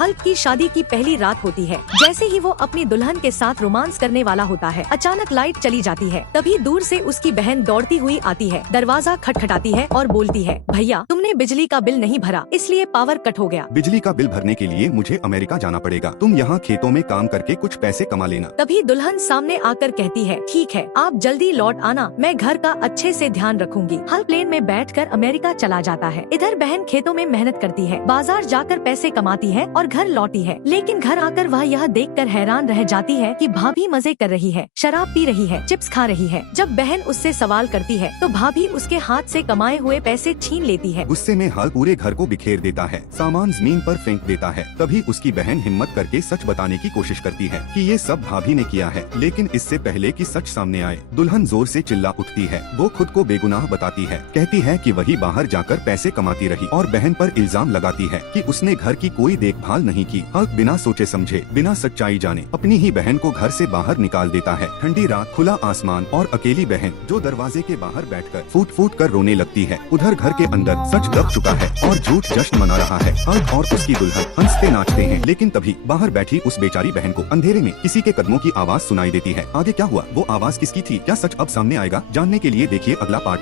Hulk की शादी की पहली रात होती है। जैसे ही वो अपनी दुल्हन के साथ रोमांस करने वाला होता है, अचानक लाइट चली जाती है। तभी दूर से उसकी बहन दौड़ती हुई आती है, दरवाजा खटखटाती है और बोलती है, भैया तुमने बिजली का बिल नहीं भरा, इसलिए पावर कट हो गया। बिजली का बिल भरने के लिए मुझे अमेरिका जाना पड़ेगा, तुम यहाँ खेतों में काम करके कुछ पैसे कमा लेना। तभी दुल्हन सामने आकर कहती है, ठीक है, आप जल्दी लौट आना, मैं घर का अच्छे से ध्यान रखूंगी। हल्क प्लेन में बैठकर अमेरिका चला जाता है। इधर बहन खेतों में मेहनत करती है, बाजार जाकर पैसे कमाती है और घर लौटी है। लेकिन घर आकर वह यह देखकर हैरान रह जाती है कि भाभी मजे कर रही है, शराब पी रही है, चिप्स खा रही है। जब बहन उससे सवाल करती है तो भाभी उसके हाथ से कमाए हुए पैसे छीन लेती है। गुस्से में हल्क पूरे घर को बिखेर देता है, सामान जमीन पर फेंक देता है। तभी उसकी बहन हिम्मत करके सच बताने की कोशिश करती है कि ये सब भाभी ने किया है। लेकिन इससे पहले कि सच सामने आए, दुल्हन जोर से चिल्ला उठती है। वो खुद को बेगुनाह बताती है, कहती है कि वही बाहर जाकर पैसे कमाती रही और बहन पर इल्जाम लगाती है कि उसने घर की कोई देखभाल नहीं की। हल्क बिना सोचे समझे, बिना सच्चाई जाने अपनी ही बहन को घर से बाहर निकाल देता है। ठंडी रात, खुला आसमान और अकेली बहन जो दरवाजे के बाहर बैठकर फूट फूट कर रोने लगती है। उधर घर के अंदर सच दब चुका है और झूठ जश्न मना रहा है। हल्क और उसकी दुल्हन हंसते नाचते हैं। लेकिन तभी बाहर बैठी उस बेचारी बहन को अंधेरे में किसी के कदमों की आवाज सुनाई देती है। आगे क्या हुआ, वो आवाज किसकी थी, क्या सच अब सामने आएगा? जानने के लिए देखिए अगला पार्ट।